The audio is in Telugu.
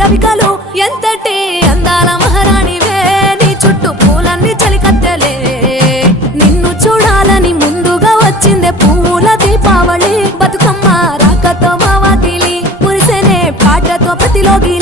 రవికలు ఎంతటి అందాల మహారాణివే నీ చుట్టూ పూలన్నీ చలికత్తెలే నిన్ను చూడాలని ముందుగా వచ్చిందే పూల దీపావళి బతుకమ్మ రాకతో మా వాకిలి మురిసెనే పాటతో ప్రతిలోకి